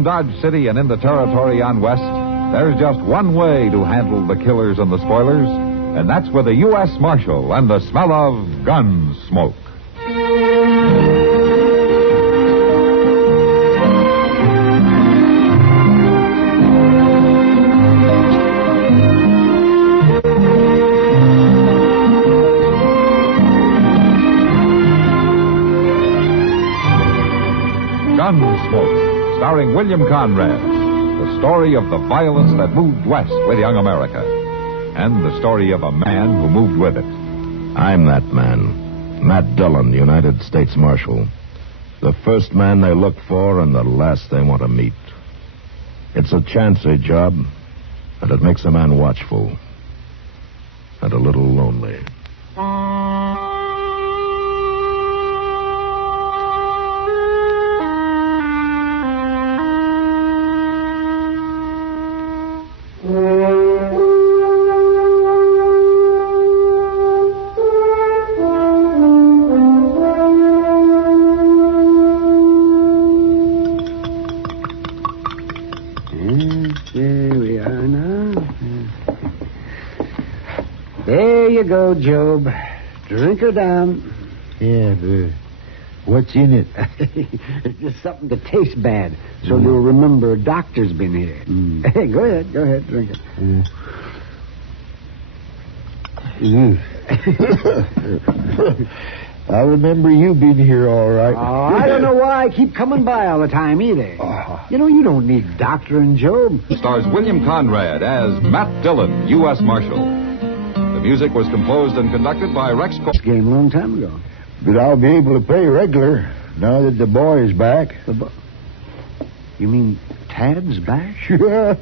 Around Dodge City and in the territory on west, there's just one way to handle the killers and the spoilers, and that's with a U.S. Marshal and the smell of Gunsmoke. Gunsmoke, starring William Conrad. The story of the violence that moved west with young America. And the story of a man who moved with it. I'm that man. Matt Dillon, United States Marshal. The first man they look for and the last they want to meet. It's a chancy job, and it makes a man watchful. And a little lonely. Go, Job. Drink her down. Yeah, but what's in it? It's just something that tastes bad, so you'll remember a doctor's been here. Hey, go ahead, drink it. I remember you being here all right. Oh, I don't know why I keep coming by all the time either. You know, you don't need doctoring, Job. Stars William Conrad as Matt Dillon, U.S. Marshal. The music was composed and conducted by Rex This game a long time ago. But I'll be able to pay regular now that the boy is back. You mean Tad's back? Sure.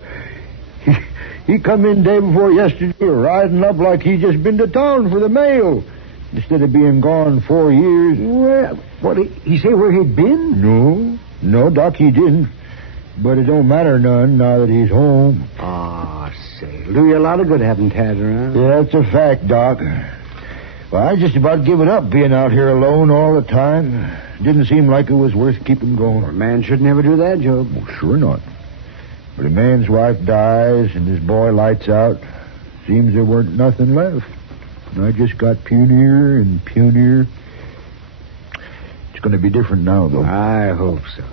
He come in day before yesterday riding up like he just been to town for the mail. Instead of being gone 4 years. Well, what, he say where he'd been? No, Doc, he didn't. But it don't matter none now that he's home. Oh, say, it'll do you a lot of good having Tad around. Yeah, that's a fact, Doc. Well, I just about given up being out here alone all the time. Didn't seem like it was worth keeping going. Well, a man should never do that, Job. Well, sure not. But a man's wife dies and his boy lights out. Seems there weren't nothing left. And I just got punier and punier. It's going to be different now, though. I hope so.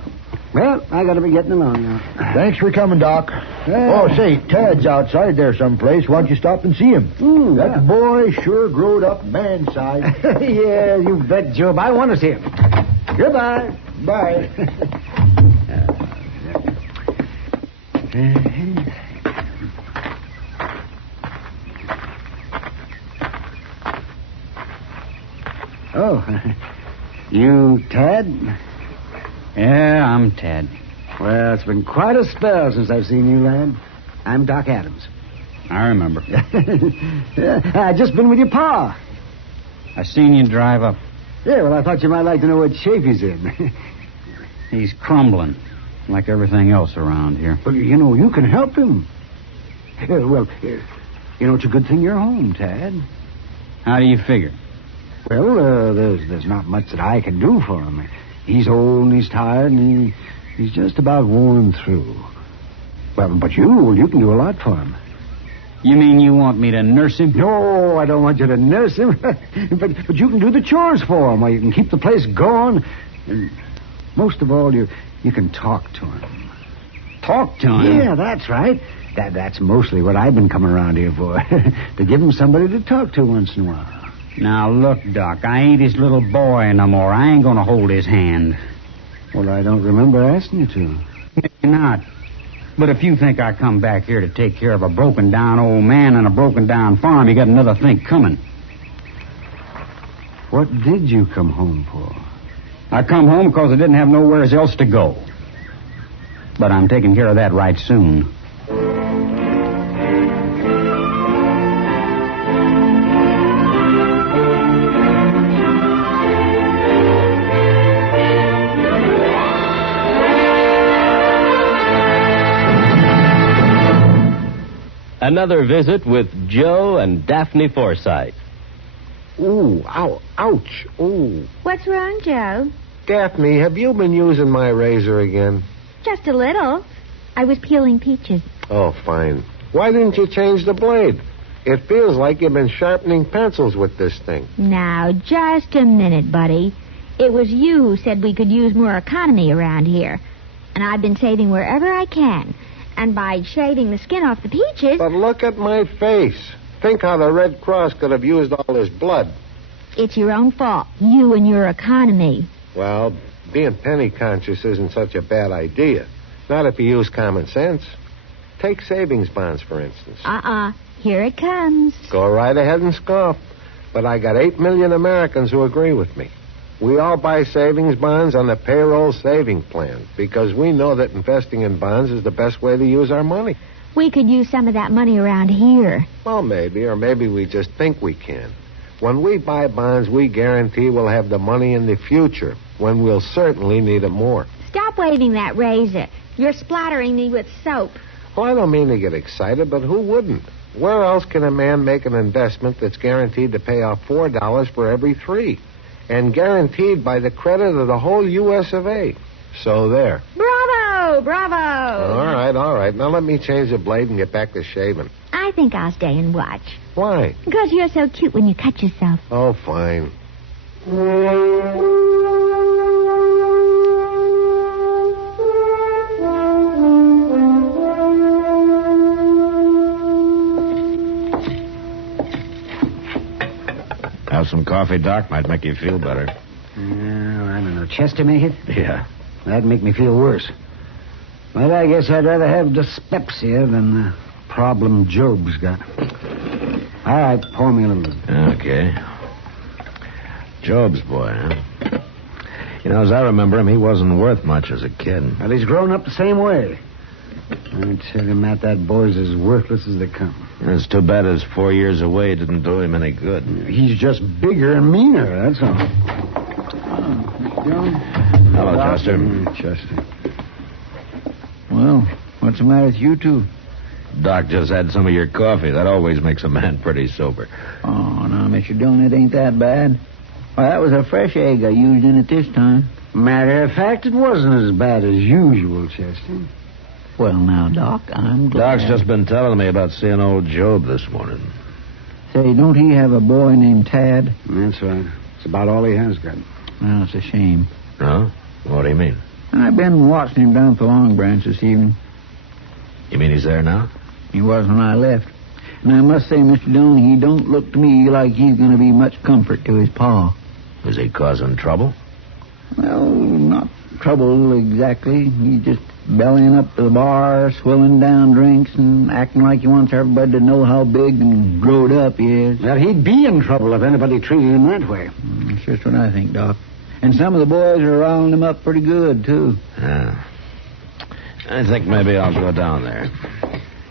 Well, I got to be getting along now. Thanks for coming, Doc. Oh, say, Tad's outside there someplace. Why don't you stop and see him? That boy sure growed up man-sized. Yeah, you bet, Job. I want to see him. Goodbye. Bye. Oh, you Tad? Yeah, I'm Tad. Well, it's been quite a spell since I've seen you, lad. I'm Doc Adams. I remember. I just been with your pa. I seen you drive up. Yeah, well, I thought you might like to know what shape he's in. He's crumbling, like everything else around here. Well, you know, you can help him. You know, it's a good thing you're home, Tad. How do you figure? Well, there's not much that I can do for him. He's old and he's tired and he's just about worn through. Well, but you can do a lot for him. You mean you want me to nurse him? No, I don't want you to nurse him. but you can do the chores for him, or you can keep the place going. And most of all, you can talk to him. Talk to him? Yeah, that's right. That's mostly what I've been coming around here for. To give him somebody to talk to once in a while. Now, look, Doc, I ain't his little boy no more. I ain't going to hold his hand. Well, I don't remember asking you to. Maybe not. But if you think I come back here to take care of a broken-down old man and a broken-down farm, you got another thing coming. What did you come home for? I come home because I didn't have nowhere else to go. But I'm taking care of that right soon. Another visit with Joe and Daphne Forsythe. Ooh, ow, ouch, ooh. What's wrong, Joe? Daphne, have you been using my razor again? Just a little. I was peeling peaches. Oh, fine. Why didn't you change the blade? It feels like you've been sharpening pencils with this thing. Now, just a minute, buddy. It was you who said we could use more economy around here. And I've been saving wherever I can. And by shaving the skin off the peaches... But look at my face. Think how the Red Cross could have used all this blood. It's your own fault. You and your economy. Well, being penny conscious isn't such a bad idea. Not if you use common sense. Take savings bonds, for instance. Here it comes. Go right ahead and scoff. But I got 8 million Americans who agree with me. We all buy savings bonds on the payroll saving plan because we know that investing in bonds is the best way to use our money. We could use some of that money around here. Well, maybe, or maybe we just think we can. When we buy bonds, we guarantee we'll have the money in the future, when we'll certainly need it more. Stop waving that razor. You're splattering me with soap. Well, I don't mean to get excited, but who wouldn't? Where else can a man make an investment that's guaranteed to pay off $4 for every 3? And guaranteed by the credit of the whole U.S. of A. So there. Bravo! Bravo! All right. Now let me change the blade and get back to shaving. I think I'll stay and watch. Why? Because you're so cute when you cut yourself. Oh, fine. Have some coffee, Doc? Might make you feel better. Well, I don't know. Chester make it? Yeah. That'd make me feel worse. But I guess I'd rather have dyspepsia than the problem Job's got. All right, pour me a little bit. Okay. Job's boy, huh? You know, as I remember him, he wasn't worth much as a kid. Well, he's grown up the same way. I tell you, Matt, that boy's as worthless as they come. It's too bad his 4 years away didn't do him any good. He's just bigger and meaner, that's all. Hello, Chester. Chester. Well, what's the matter with you two? Doc just had some of your coffee. That always makes a man pretty sober. Oh, no, Mr. Dillon, it ain't that bad. Well, that was a fresh egg I used in it this time. Matter of fact, it wasn't as bad as usual, Chester. Well, now, Doc, I'm glad. Doc's just been telling me about seeing old Job this morning. Say, don't he have a boy named Tad? That's right. It's about all he has got. Well, it's a shame. No? What do you mean? I've been watching him down at the Long Branch this evening. You mean he's there now? He was when I left. And I must say, Mr. Dillon, he don't look to me like he's going to be much comfort to his pa. Is he causing trouble? Well, not trouble exactly. He's just bellying up to the bar, swilling down drinks, and acting like he wants everybody to know how big and growed up he is. Well, he'd be in trouble if anybody treated him that way. That's just what I think, Doc. And some of the boys are rounding him up pretty good, too. Yeah. I think maybe I'll go down there.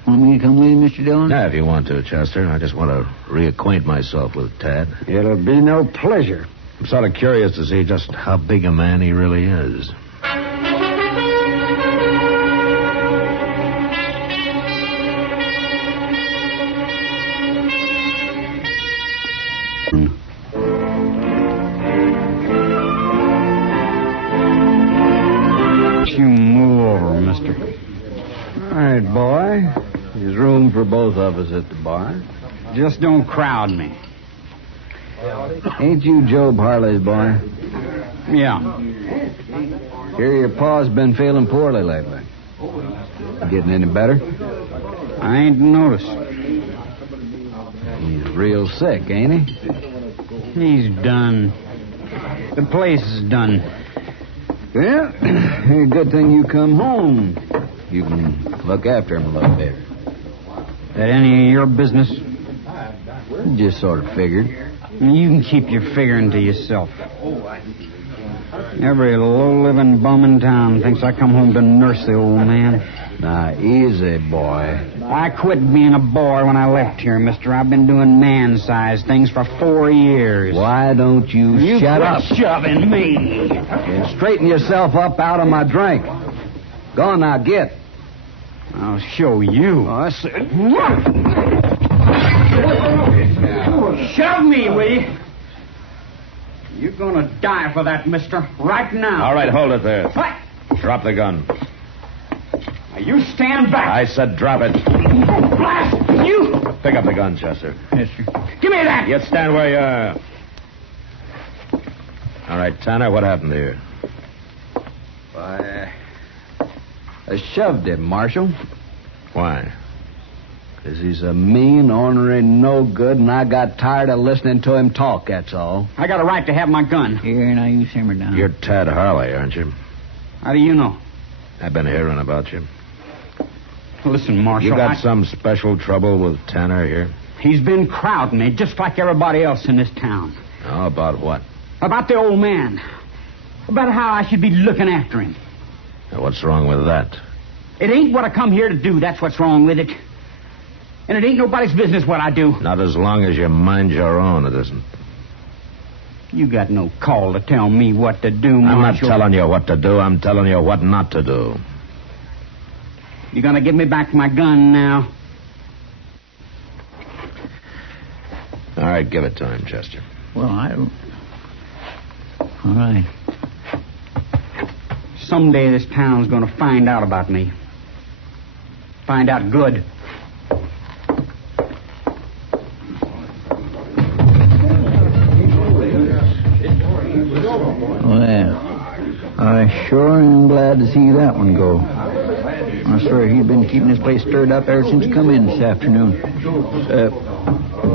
Want me to come with you, Mr. Dillon? Yeah, if you want to, Chester. I just want to reacquaint myself with Tad. It'll be no pleasure. I'm sort of curious to see just how big a man he really is. You move over, mister. All right, boy. There's room for both of us at the bar. Just don't crowd me. Ain't you Job Harley's boy? Yeah. Hear your pa's been feeling poorly lately. Getting any better? I ain't noticed. He's real sick, ain't he? He's done. The place is done. Well, good thing you come home. You can look after him a little bit. That any of your business? Just sort of figured. You can keep your figuring to yourself. Every low-living bum in town thinks I come home to nurse the old man. Now, easy, boy. I quit being a boy when I left here, mister. I've been doing man-sized things for 4 years. Why don't you shut up? Shoving me. And straighten yourself up out of my drink. Go on now, get. I'll show you. Oh, I said... Shove me, will you? You're gonna die for that, mister. Right now. All right, hold it there. What? Drop the gun. Now, you stand back. I said drop it. Blast you! Pick up the gun, Chester. Yes, sir. Give me that! You stand where you are. All right, Tanner, what happened here? Why, I shoved him, Marshal. Why? Because he's a mean, ornery, no good, and I got tired of listening to him talk, that's all. I got a right to have my gun. Here, now you simmer down. You're Tad Harley, aren't you? How do you know? I've been hearing about you. Listen, Marshal. You got some special trouble with Tanner here? He's been crowding me just like everybody else in this town. Oh, about what? About the old man. About how I should be looking after him. Now, what's wrong with that? It ain't what I come here to do, that's what's wrong with it. And it ain't nobody's business what I do. Not as long as you mind your own, it isn't. You got no call to tell me what to do, Marshal. I'm not telling you what to do. I'm telling you what not to do. You gonna give me back my gun now? All right, give it to him, Chester. Well, I don't... All right. Someday this town's gonna find out about me. Find out good. Well, I sure am glad to see that one go. I swear he's been keeping this place stirred up ever since he come in this afternoon.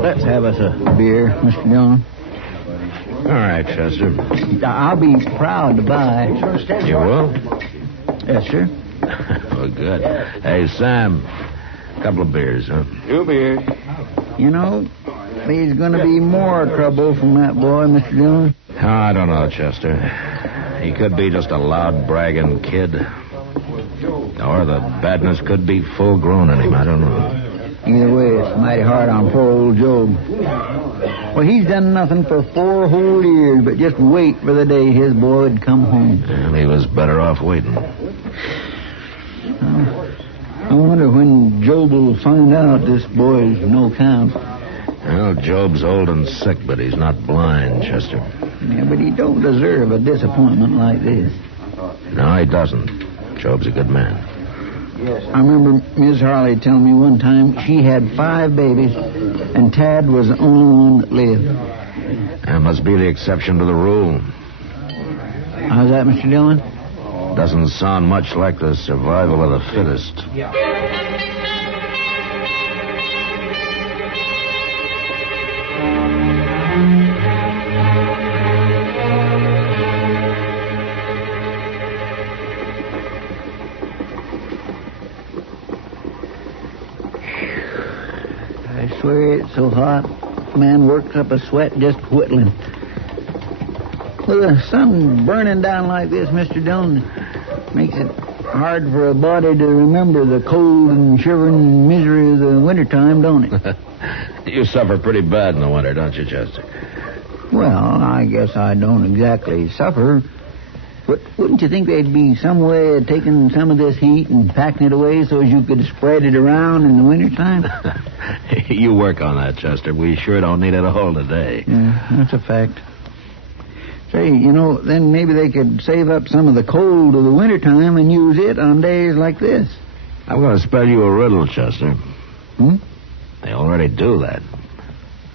Let's have us a beer, Mr. Dillon. All right, Chester. I'll be proud to buy. You will? Yes, sir. Well, good. Hey, Sam, a couple of beers, huh? 2 beers. You know, there's going to be more trouble from that boy, Mr. Dillon. Oh, I don't know, Chester. He could be just a loud, bragging kid. Or the badness could be full-grown in him. I don't know. Either way, it's mighty hard on poor old Job. Well, he's done nothing for 4 whole years, but just wait for the day his boy would come home. Well, he was better off waiting. I wonder when Job will find out this boy's no count. Well, Job's old and sick, but he's not blind, Chester. Yeah, but he don't deserve a disappointment like this. No, he doesn't. Job's a good man. I remember Miss Harley telling me one time she had 5 babies, and Tad was the only one that lived. That must be the exception to the rule. How's that, Mr. Dillon? Doesn't sound much like the survival of the fittest. I swear it's so hot. Man works up a sweat just whittling. With the sun burning down like this, Mr. Dillon, makes it hard for a body to remember the cold and shivering misery of the wintertime, don't it? You suffer pretty bad in the winter, don't you, Chester? Well, I guess I don't exactly suffer. But wouldn't you think there'd be some way of taking some of this heat and packing it away so as you could spread it around in the wintertime? You work on that, Chester. We sure don't need it all today. Yeah, that's a fact. Say, you know, then maybe they could save up some of the cold of the wintertime and use it on days like this. I'm going to spell you a riddle, Chester. Hmm? They already do that.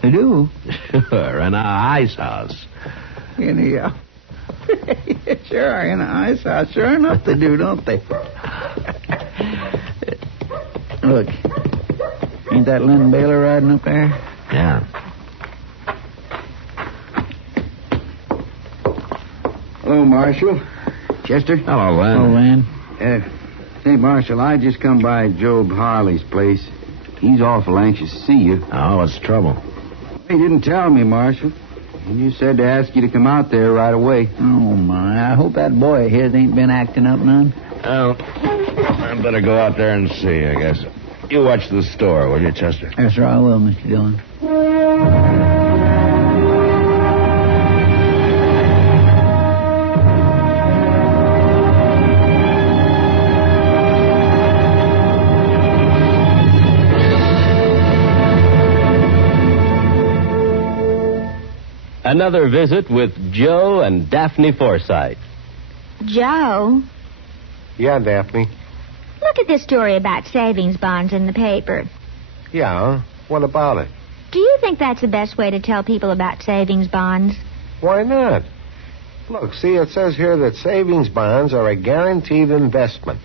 They do? Sure, in our ice house. In the... Sure, in the ice house. Sure enough they do, don't they? Look, ain't that Lynn Baylor riding up there? Yeah. Hello, Marshal. Chester? Hello, Len. Oh, Lan. Say, Marshal, I just come by Job Harley's place. He's awful anxious to see you. Oh, what's the trouble? He didn't tell me, Marshal. He just said to ask you to come out there right away. Oh, my. I hope that boy of his ain't been acting up none. Well, I better go out there and see, I guess. You watch the store, will you, Chester? Yes, sir, I will, Mr. Dillon. Another visit with Joe and Daphne Forsythe. Joe, Yeah, Daphne. look look at this story about savings bonds in the paper. Yeah, what about it? Do you think that's the best way to tell people about savings bonds? Why not? Look, see, it says here that savings bonds are a guaranteed investment.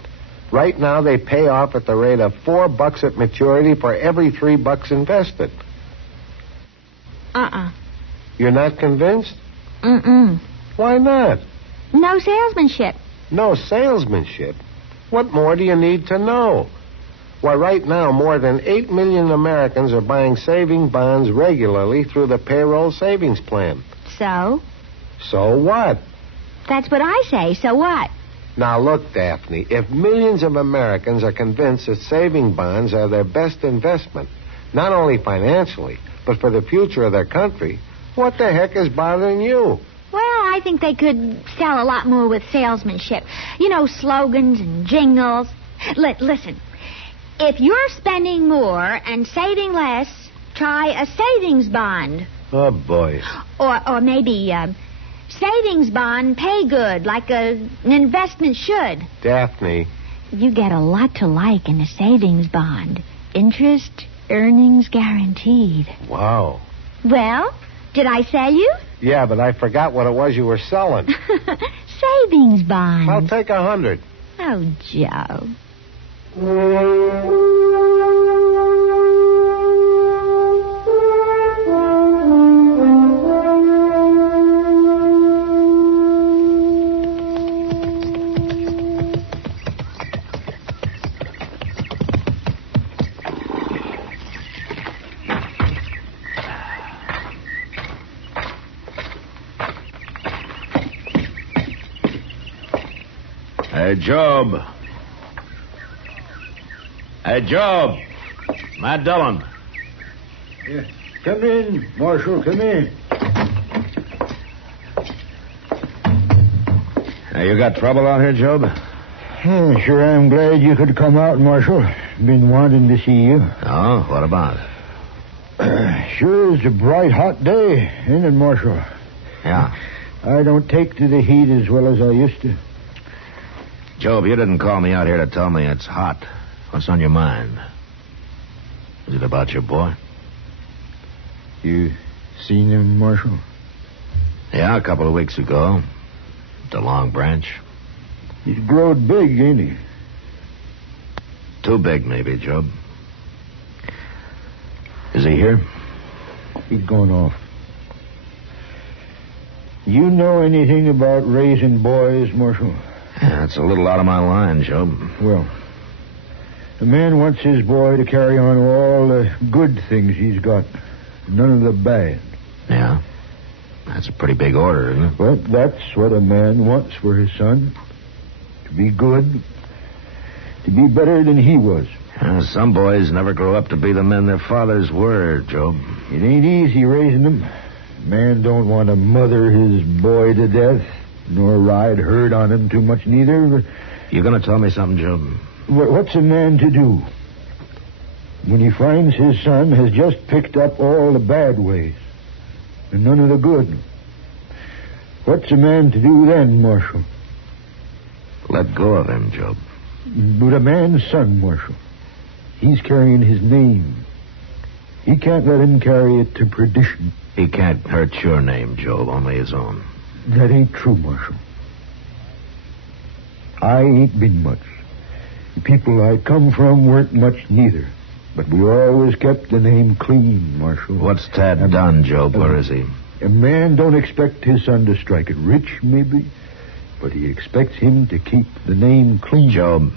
Right now, they pay off at the rate of $4 at maturity for every $3 invested. You're not convinced? Why not? No salesmanship. No salesmanship? What more do you need to know? Why, right now, more than 8 million Americans are buying saving bonds regularly through the payroll savings plan. So? So what? That's what I say. So what? Now, look, Daphne, if millions of Americans are convinced that saving bonds are their best investment, not only financially, but for the future of their country, what the heck is bothering you? Well, I think they could sell a lot more with salesmanship. You know, slogans and jingles. Listen, if you're spending more and saving less, try a savings bond. Oh, boy. Or maybe savings bond pay good, like an investment should. Daphne. You get a lot to like in a savings bond. Interest, earnings guaranteed. Wow. Well, did I sell you? Yeah, but I forgot what it was you were selling. Savings bonds. I'll take 100. Oh, Joe. Hey, Job. Hey, Job. Matt Dillon. Yeah. Come in, Marshal, come in. Hey, you got trouble out here, Job? Sure, I'm glad you could come out, Marshal. Been wanting to see you. Oh, what about it? Sure is a bright, hot day, isn't it, Marshal? Yeah. I don't take to the heat as well as I used to. Job, you didn't call me out here to tell me it's hot. What's on your mind? Is it about your boy? You seen him, Marshal? Yeah, a couple of weeks ago. At the Long Branch. He's growed big, ain't he? Too big, maybe, Job. Is he here? He's gone off. You know anything about raising boys, Marshal? Yeah, it's a little out of my line, Job. Well, a man wants his boy to carry on all the good things he's got, none of the bad. Yeah? That's a pretty big order, isn't it? But that's what a man wants for his son. To be good. To be better than he was. Some boys never grow up to be the men their fathers were, Job. It ain't easy raising them. A man don't want to mother his boy to death, nor ride herd on him too much neither. You gonna tell me something, Job? What's a man to do when he finds his son has just picked up all the bad ways and none of the good? What's a man to do then, Marshal? Let go of him, Job. But a man's son, Marshal, he's carrying his name. He can't let him carry it to perdition. He can't hurt your name, Job, only his own. That ain't true, Marshal. I ain't been much. The people I come from weren't much neither. But we always kept the name clean, Marshal. What's Tad done, Job? Where is he? A man don't expect his son to strike it rich, maybe, but he expects him to keep the name clean. Job,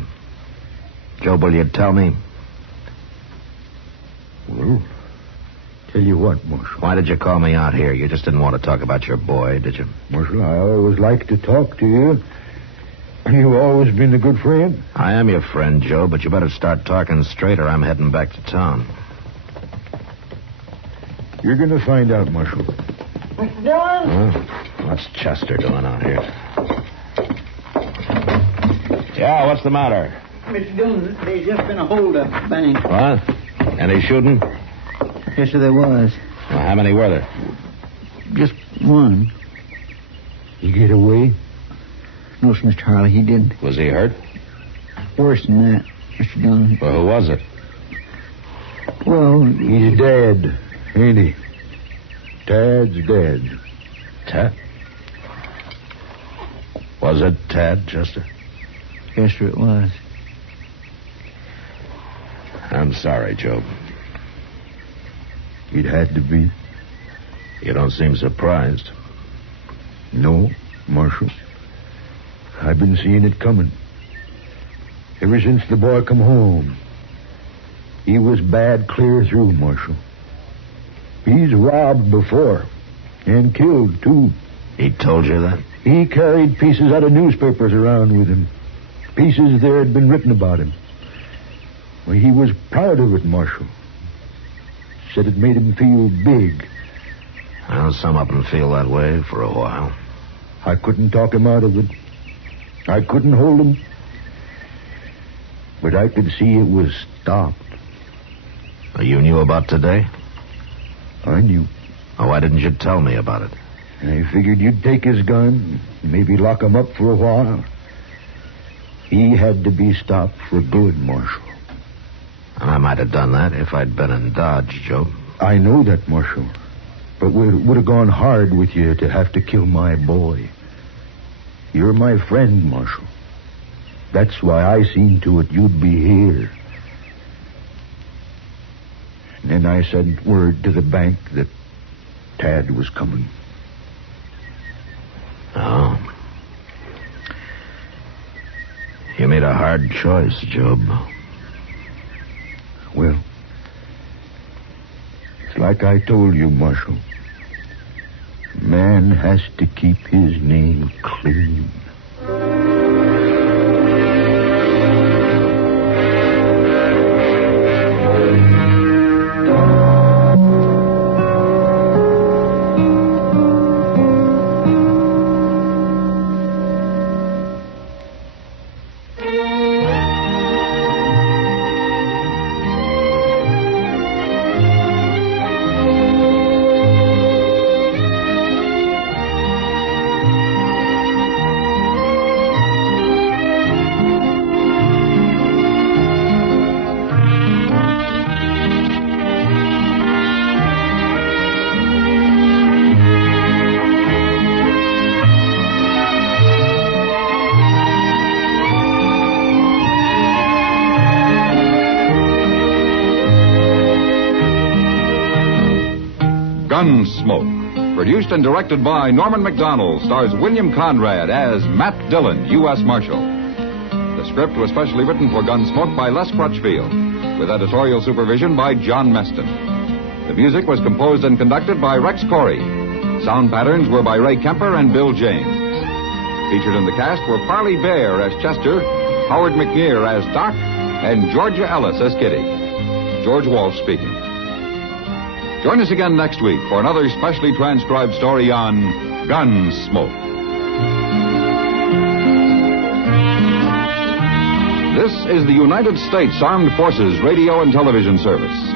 will you tell me? Well, tell you what, Marshal. Why did you call me out here? You just didn't want to talk about your boy, did you? Marshal, I always like to talk to you. You've always been a good friend. I am your friend, Joe, but you better start talking straight or I'm heading back to town. You're going to find out, Marshal. Mr. Dillon? What's Chester doing out here? Yeah, what's the matter? Mr. Dillon, there's just been a hold-up at the bank. What? Any shooting? Yes, sir, there was. Well, how many were there? Just one. He get away? No, sir, Mr. Harley, he didn't. Was he hurt? Worse than that. Mr. Dillon. Well, who was it? Well, he's dead, ain't he? Tad's dead. Tad? Was it Tad, Chester? Yes, sir, it was. I'm sorry, Job. It had to be. You don't seem surprised. No, Marshal. I've been seeing it coming. Ever since the boy come home. He was bad clear through, Marshal. He's robbed before. And killed, too. He told you that? He carried pieces out of newspapers around with him. Pieces there had been written about him. Well, he was proud of it, Marshal. Said it made him feel big. Well, some of them feel that way for a while. I couldn't talk him out of it. I couldn't hold him. But I could see it was stopped. You knew about today? I knew. Oh, why didn't you tell me about it? I figured you'd take his gun, maybe lock him up for a while. He had to be stopped for good, Marshal. And I might have done that if I'd been in Dodge, Joe. I know that, Marshal. But it would have gone hard with you to have to kill my boy. You're my friend, Marshal. That's why I seen to it you'd be here. And then I sent word to the bank that Tad was coming. Oh. You made a hard choice, Job. Well, it's like I told you, Marshal. Man has to keep his name clean. Gunsmoke, produced and directed by Norman Macdonnell, stars William Conrad as Matt Dillon, U.S. Marshal. The script was specially written for Gunsmoke by Les Crutchfield, with editorial supervision by John Meston. The music was composed and conducted by Rex Corey. Sound patterns were by Ray Kemper and Bill James. Featured in the cast were Parley Bear as Chester, Howard McNear as Doc, and Georgia Ellis as Kitty. George Walsh speaking. Join us again next week for another specially transcribed story on Gunsmoke. This is the United States Armed Forces Radio and Television Service.